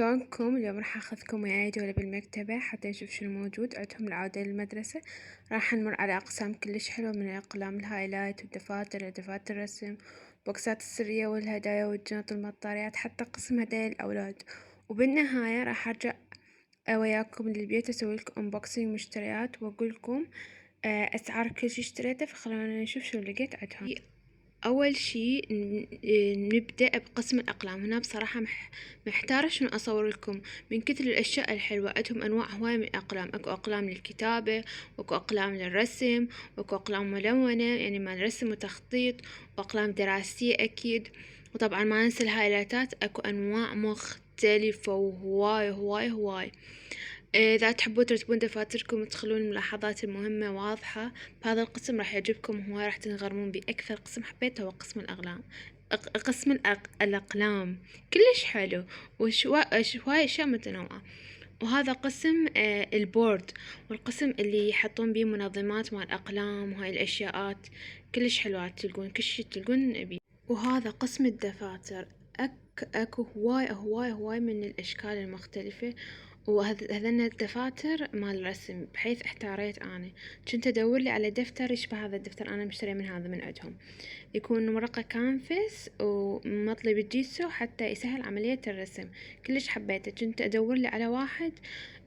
شلونكم؟ اليوم راح اخذكم وياي جولة بالمكتبة حتى نشوف شنو موجود عندهم العودة للمدرسة. راح نمر على اقسام كلش حلوة من الاقلام الهايلايت والدفاتر ودفاتر الرسم، بوكسات السرية والهدايا والجنط المطاريات، حتى قسم هدايا الاولاد. وبالنهاية راح ارجع وياكم للبيت اسوي لكم انبوكسينج مشتريات واقول لكم اسعار كل شي اشتريته. فخلونا نشوف شو لقيت عندهم. أول شي نبدأ بقسم الأقلام. هنا بصراحة محتارة شنو أصور لكم من كثر الأشياء الحلوة. عندهم أنواع هواية من الأقلام، أكو أقلام للكتابة، وأكو أقلام للرسم، وأكو أقلام ملونة يعني مال رسم وتخطيط، وأقلام دراسية أكيد. وطبعا ما ننسى الهايلايتات، أكو أنواع مختلفة وهواي هواي هواي. إذا تحبون ترتبون دفاتركم وتخلون الملاحظات المهمة واضحة بهذا القسم راح يعجبكم هواي، راح تنغرمون بيه. أكثر قسم حبيته هو قسم الأقلام. قسم الأقلام كلش حلو وهواي أشياء متنوعة. وهذا قسم البورد، والقسم اللي يحطون بيه منظمات مال أقلام وهاي الأشياءات كلش حلوات، تلقون كل شي تلقون بيه. وهذا قسم الدفاتر، أكو هواي من الأشكال المختلفة. وهذن الدفاتر مال رسم، بحيث احتاريت أنا كنت أدور لي على دفتر يشبه هذا الدفتر. أنا مشتري من هذا من عندهم، يكون ورقة كانفاس ومطلي بالجيسو حتى يسهل عملية الرسم. كلش حبيته. كنت أدور لي على واحد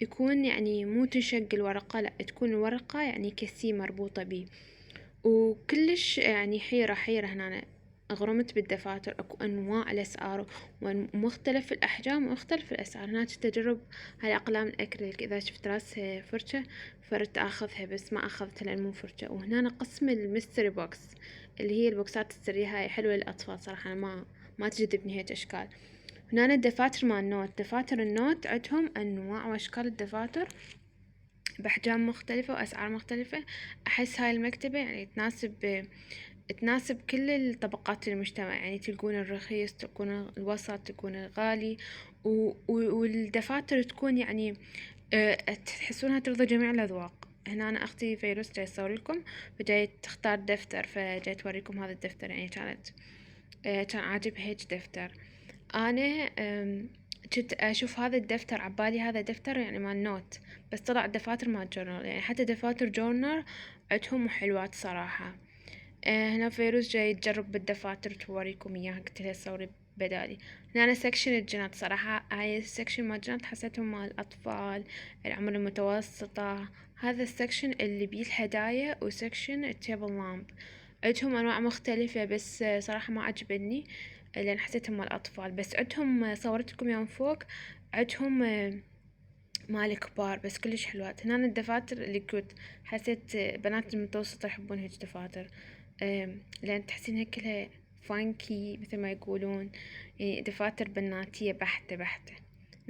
يكون يعني مو تنشق الورقة، لا تكون الورقة يعني كسي مربوطة بيه. وكلش يعني حيرة هنا. أغرمت بالدفاتر، أكو أنواع الأسعار ومختلف الأحجام ومختلف الأسعار. هنا تجرب هاي أقلام الأكريليك، إذا شفت راسها فرشة فردت أخذها بس ما أخذتها لأن مو فرشة. وهنا قسم الميستري بوكس اللي هي البوكسات السرية، هاي حلوة للأطفال صراحة. أنا ما تجذبني هيك أشكال. هنا الدفاتر مال النوت، دفاتر النوت عندهم أنواع وأشكال الدفاتر بأحجام مختلفة وأسعار مختلفة. أحس هاي المكتبة يعني تناسب كل الطبقات المجتمع، يعني تلقون الرخيص، تلقون الوسط، تلقون الغالي. والدفاتر تكون يعني تحسونها ترضي جميع الأذواق. هنا أنا أختي فيروز جاي أصور لكم، فجاي تختار دفتر، فجاي توريكم هذا الدفتر. يعني كان عاجبها هيج دفتر. أنا كنت أشوف هذا الدفتر عبالي هذا دفتر يعني مال نوت، بس طلع دفاتر مال جورنال. يعني حتى دفاتر جورنال عندهم حلوات صراحة. هنا فيروز جاي تجرب بالدفاتر توريكم إياها، قلت لها صوري بدالي. هنا أنا سكشن الجنط، صراحة هاي السكشن مال الجنط حسيتهم مال الأطفال العمر المتوسطة. هذا السكشن اللي بيه الهدايا وسكشن التيبل لامب. عندهم أنواع مختلفة بس صراحة ما عجبني لأن حسيتهم مال أطفال. بس عندهم صورتكم يوم فوق عندهم مال كبار بس كلش حلوات. هنا الدفاتر اللي كنت حسيت بنات المتوسطة يحبون هيج دفاتر، لأن تحسينها كلها فانكي مثل ما يقولون، يعني دفاتر بناتية بحتة.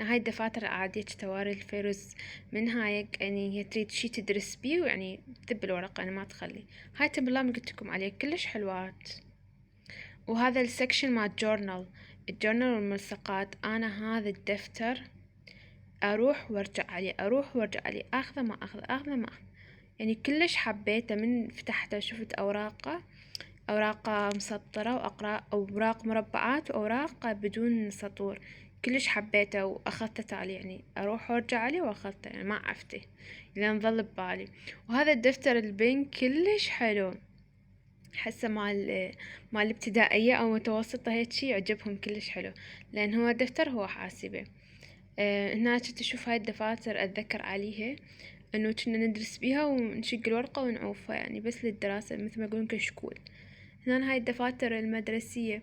هاي الدفاتر عادية تواري الفيروز من هاي، يعني هي تريد شي تدرس بيه ويعني تذب الورقة أنا ما تخلي. هاي تبلام قلت لكم عليه كلش حلوات. وهذا السكشن مال الجورنال والملصقات. أنا هذا الدفتر أروح وارجع عليه، أخذه ما أخذه. يعني كلش حبيته. من فتحته شفت أوراقه مسطرة، وأوراق مربعات وأوراق بدون سطور. كلش حبيته وأخذته تالي، يعني أروح وارجع عليه وأخذته، يعني ما عفته لأن ظل ببالي. وهذا الدفتر البنك كلش حلو، حسه مال ابتدائية أو متوسطة هيك شي يعجبهم كلش حلو، لأن هو دفتر هو حاسبه. هنا كنت أشوف هاي الدفاتر أتذكر عليها إنه كنا ندرس بيها ونشق الورقة ونعوفها، يعني بس للدراسة مثل ما يقولون كشكول. هنا هاي الدفاتر المدرسية،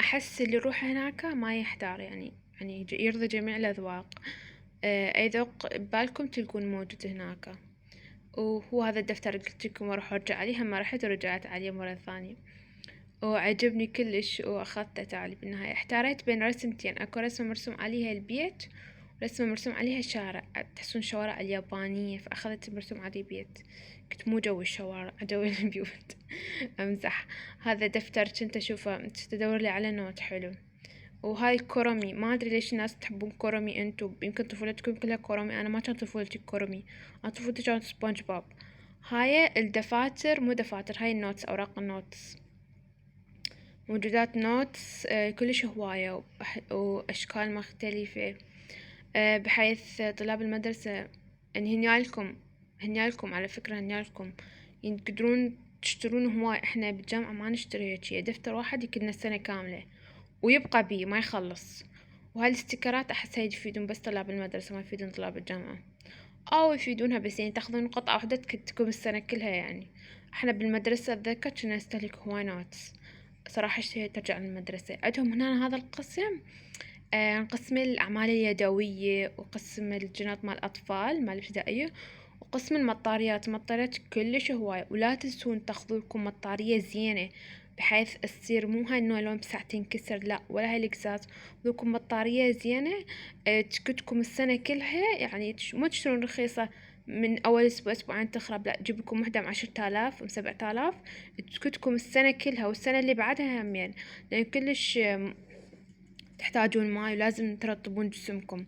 أحس اللي يروح هناك ما يحتار، يعني يرضي جميع الأذواق. أي ذوق ببالكم تلقون موجود هناك. وهو هذا الدفتر قلت لكم أروح أرجع عليه، ما رحت ورجعت عليه مرة ثانية وعجبني كلش وأخذته تالي. بالنهاية احتاريت بين رسمتين، أكو رسمة مرسوم عليها البيت ورسمة مرسوم عليها الشارع، تحسون شوارع اليابانية، فأخذت مرسوم عليه بيت. كنت مو جو الشوارع، جو البيوت. أمزح. هذا دفتر كنت أشوفه، كنت أدور لي على نوت حلو. وهاي كورمي، ما أدري ليش الناس تحبون كورمي انتو، يمكن طفولتكم كلها كورمي. أنا ما كان طفولتي كورمي، أنا طفولتي كانت سبونج بوب. هاي الدفاتر مو دفاتر، هاي النوتس، أوراق النوتس. موجودات نوتس كلش هواية وأشكال مختلفة، بحيث طلاب المدرسة هنيالكم على فكرة، هنيالكم يعني تقدرون تشترون هواي. احنا بالجامعة ما نشتري هيجي، دفتر واحد يكلنا السنة كاملة ويبقى بيه ما يخلص. وهالاستيكرات أحسها يفيدون بس طلاب المدرسة، ما يفيدون طلاب الجامعة، أو يفيدونها بس يعني تاخذون قطعة واحدة تكتكم السنة كلها. يعني احنا بالمدرسة أتذكر كنا نستهلك هواي نوتس. صراحة اشتهيت أرجع للمدرسة. عندهم هنا هذا القسم، قسم الأعمال اليدوية، وقسم الجينات مال الأطفال مال الابتدائية، وقسم المطاريات. المطاريات كلش هواية، ولا تنسون تاخذوا لكم مطارية زينة بحيث تصير مو هاي النايلون بساعة تنكسر، لا، ولا هاي القزاز. لكم مطارية زينة تكتكم السنة كلها. يعني مو تشترون رخيصة من أول أسبوع أسبوعين تخرب، لا، تجيب لكم وحدة ب10,000 و7,000 تكتكم السنة كلها والسنة اللي بعدها همين. لأن كلش تحتاجون ماي ولازم ترطبون جسمكم.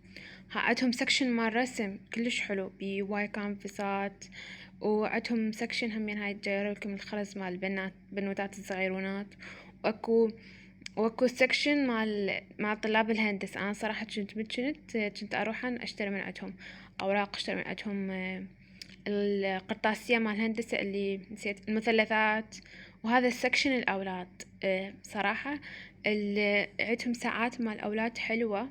عندهم سكشن مال رسم كلش حلو بواي كانفاسات، وعندهم سكشن همين هاي جايره لكم الخرز مال البنات بنوتات الصغيرونات. واكو سكشن مال طلاب الهندسة. انا صراحة كنت اروح اشتري من عندهم اوراق، اشتري من عندهم القرطاسية مال الهندسة اللي نسيت، المثلثات. وهذا السكشن الأولاد. صراحة عندهم ساعات مال الأولاد حلوة.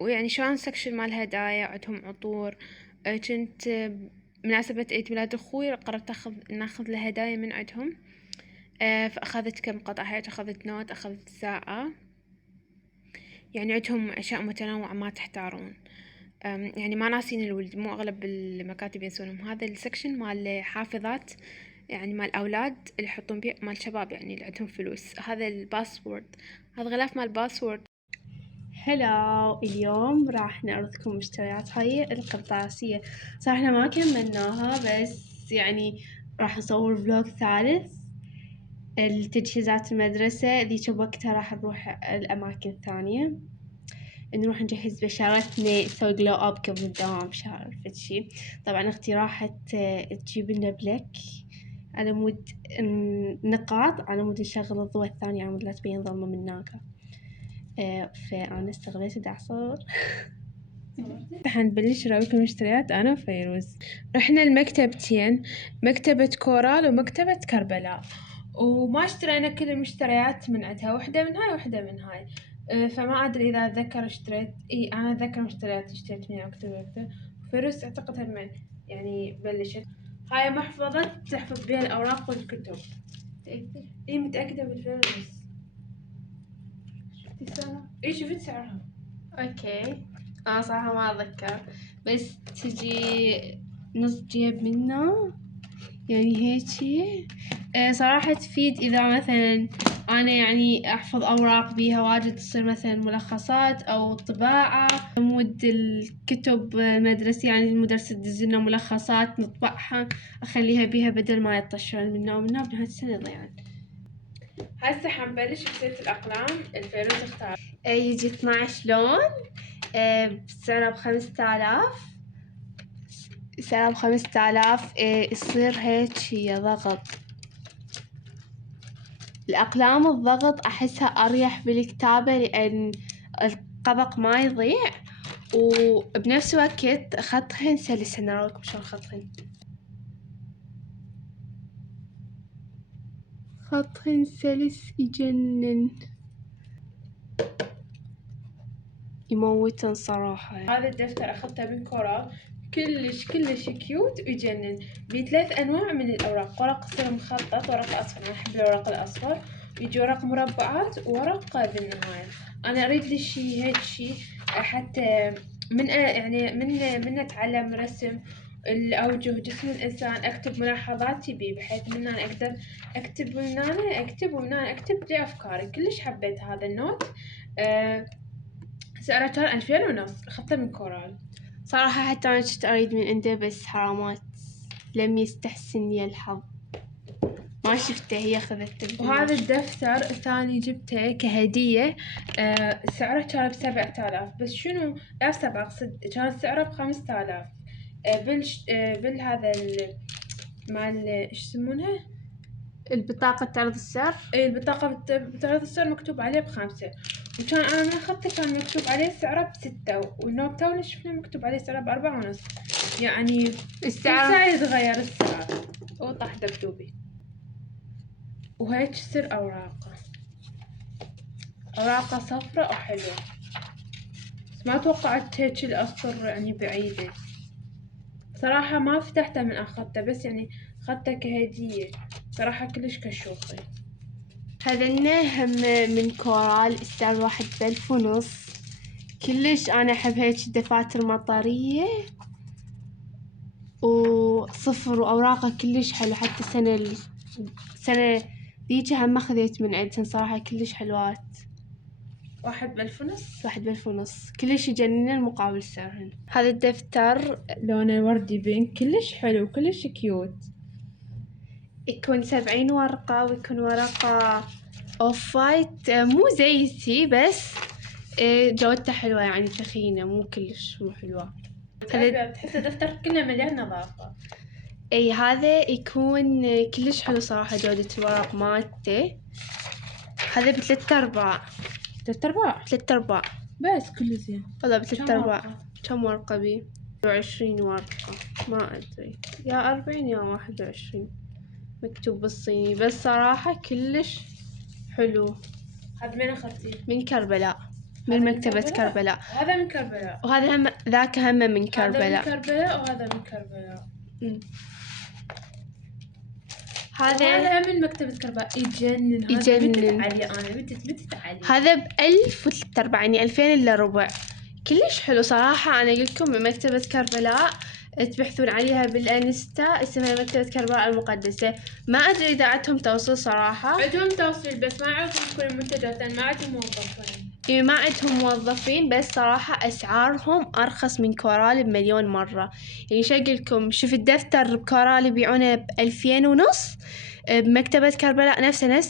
ويعني شلون سكشن مال هدايا، عندهم عطور. كنت مناسبة عيد ميلاد أخوي قررت ناخذ له هدايا من عندهم. فأخذت كم قطعة هيك، أخذت نوت، أخذت ساعة. يعني عندهم أشياء متنوعة ما تحتارون. يعني ما ناسين الولد، مو أغلب المكاتب ينسونهم. هذا السكشن مال حافظات، يعني مال أولاد اللي يحطون بيه، مال شباب يعني اللي عندهم فلوس. هذا الباسورد، هذا غلاف مال باسورد. هلا، اليوم راح نعرضكم مشتريات هاي القرطاسية. صراحة احنا ما كملناها، بس يعني راح نصور فلوج ثالث التجهيزات المدرسة. ذيك بوقتها راح نروح الأماكن الثانية، نروح نجهز بشارتنا، نسوي جلو اب قبل الدوام، مش عارفة شي. طبعا اختي راحت تجيب لنا بلك على مود نقاط، على مود نشغل الضوء الثاني، على مود لا تبين ظلمة من هناك. فأنا استغليت دعصر. حنبلش نراويكم مشتريات أنا وفيروز. رحنا المكتبتين، مكتبة كورال ومكتبة كربلاء، وما اشترينا كل المشتريات من عندها، وحدة من هاي وحدة من هاي. فما أدري إذا أتذكر اشتريت. أنا أتذكر مشتريات اشتريت من مكتبة. فيروز أعتقد هم يعني بلشت. هاي محفظة تحفظ بها الأوراق والكتب. متأكدة بالفيروز. شفتي سعرها؟ شفت سعرها. اوكي، انا صراحة ما اتذكر، بس تجي نص جيب منه يعني هيجي. صراحة تفيد اذا مثلا انا يعني احفظ اوراق بيها واجد، تصير مثلا ملخصات او طباعة مود الكتب المدرسية، يعني المدرسة تدزلنا ملخصات نطبعها اخليها بيها بدل ما يطشرون منا ومنا بنهاية السنة يضيعن. هسه حنبلش بست الأقلام. الفيروز اختار. يجي 12 لون، بسعره ب5000. سعره ب5000. يصير هيك ضغط. الأقلام الضغط أحسها أريح بالكتابة، لأن الطبق ما يضيع، وبنفس الوقت خطهن سلس. هنا أراكم شلون خطهن سلس يجنن، يموتن صراحة. هذا الدفتر أخذته من كورال، كلش كيوت ويجنن. ب3 أنواع من الأوراق، ورق يصير مخطط، ورق أصفر، أنا أحب الورق الأصفر، يجي ورق مربعات وورق بالنهاية. أنا أريد لي شي هيك شي حتى من يعني من أتعلم رسم الأوجه جسم الإنسان، أكتب ملاحظاتي بيه، بحيث من أنا أقدر أكتب ومن أنا أكتب ومن أنا أكتب لي أفكاري. كلش حبيت هذا النوت. سعره كان 2500، أخذته من كورال. صراحة حتى أنا كنت أريد من عنده، بس حرامات لم يستحسن لي الحظ، ما شفته، هي أخذته. وهذا الدفتر الثاني جبته كهدية. سعره كان ب7000، بس شنو لا 7، أقصد كان سعره ب5000. بالهذا مال إيش يسمونها، البطاقة تعرض السعر؟ اي البطاقة بتعرض السعر مكتوب عليه ب5، وكان انا من اخذته كان مكتوب عليه سعره ب6، والنوب تاون شفنا مكتوب عليه سعره ب4.5. يعني كل ساعة يتغير السعر. وطاح دبدوبي. وهيك تصير اوراقه صفراء وحلوة، بس ما توقعت هيك الاسطر يعني بعيدة. صراحة ما فتحته من اخذته، بس يعني اخذته كهدية. صراحة كلش كشوخي. هذا هم من كورال، السعر واحد ب1500. كلش انا احب هيك الدفاتر مطرية وصفر، واوراقه كلش حلو. حتى السنة ذيك هم خذيت من عندهم، صراحة كلش حلوات. 1 ب1500. 1 ب1500 كلش يجنن مقابل سعرهن. هذا الدفتر لونه وردي بينك، كلش حلو كلش كيوت. يكون 70 ورقة، ويكون ورقة اوف وايت، مو زيتي بس جودته حلوة، يعني ثخينة، مو كلش مو حلوة. هذا تحس الدفتر كله مليان نظافة. اي هذا يكون كلش حلو صراحة، جودة الورق مالته. هذا ب3/4. 3/4. 3/4 بس كله زين. والله ب3/4. كم ورقة بيه؟ 20 ورقة، ما أدري يا 40 يا 21، مكتوب بالصيني، بس صراحة كلش حلو. هذا من أخذتيه؟ من كربلاء، من مكتبة كربلاء. وهذا من كربلاء. وهذا هم ذاك هم من كربلاء. هذا من كربلاء وهذا من كربلاء. هذا من مكتبة كربلاء. يجنن. يجنن. علي أنا متت علي. هذا ب1000 و3/4، يعني 2000 إلا ربع. كلش حلو صراحة. أنا قلتلكم من مكتبة كربلاء، تبحثون عليها بالانستا، اسمها مكتبة كربلاء المقدسة. ما أدري إذا عندهم توصيل صراحة. عندهم توصيل بس ما عندهم كل المنتجات، ما عندهم موظفين. إيه ما عندهم موظفين، بس صراحة أسعارهم أرخص من كورال بمليون مرة. يعني شو أقولكم، شوف الدفتر بكورال يبيعونه ب2500، بمكتبة كربلاء نفسه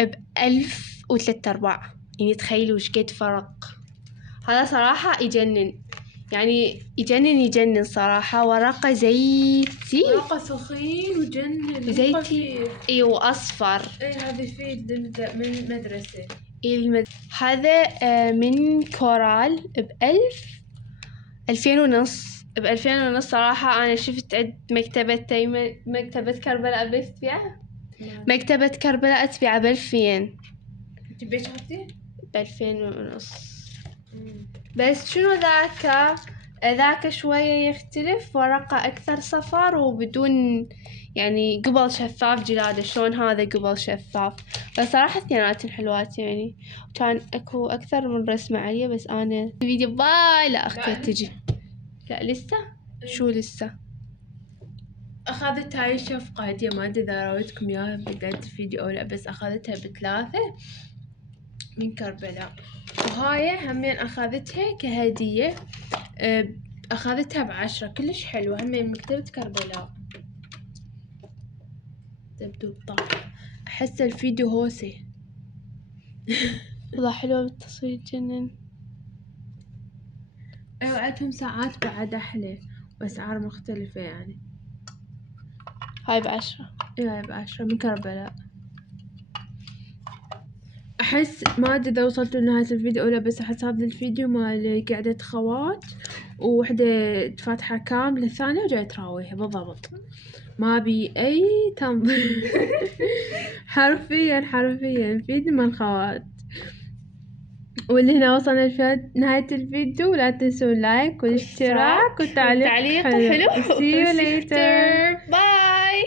ب1000 و3/4. يعني تخيلوا وش قد فرق. هذا صراحة يجنن، يعني يجنن صراحة. ورقة زيتي، ورقة ثخين وجنن زيتي اي واصفر. اي هذه في من المدرسة. هذا من كورال ب2000 ب2000 صراحة. أنا شفت عند مكتبة كربلاء بس تبيعه. مكتبة كربلاء تبيعه ب2000. تبي شفتي؟ ب2500. بس شنو ذاك شوية يختلف، ورقة أكثر صفر وبدون يعني قبل شفاف جلادة، شلون هذا قبل شفاف. بس صراحة اثنيناتهم حلوات يعني. كان اكو أكثر من رسمة عليه، بس أنا الفيديو باي لا أختي تجي. لا لسه. شو لسه؟ أخذت هاي الشفقة هدية، ما أدري إذا راويتكم إياها ببداية الفيديو أو لا، بس أخذتها ب3 من كربلاء. وهاي همين أخذتها كهدية، أخذتها ب10، كلش حلوة، همين مكتبة كربلاء. دبدوب طاح. أحس الفيديو هوسي. والله حلوة بالتصوير جنن. أيوة عندهم ساعات بعد أحلى وأسعار مختلفة يعني. هاي ب10. ايوه ب10 من كربلاء. احس ما ادري اذا وصلتوا لنهاية الفيديو ولا، بس احس هذا الفيديو مال قعدة خوات، ووحدة فاتحة كاملة الثانية وجاية تراويها بالضبط. ما بي اي تنظيم. حرفيا فيديو مال خوات. واللي هنا وصلنا لنهاية الفيديو، لا تنسوا اللايك والاشتراك والتعليق حلو. See you later. باي.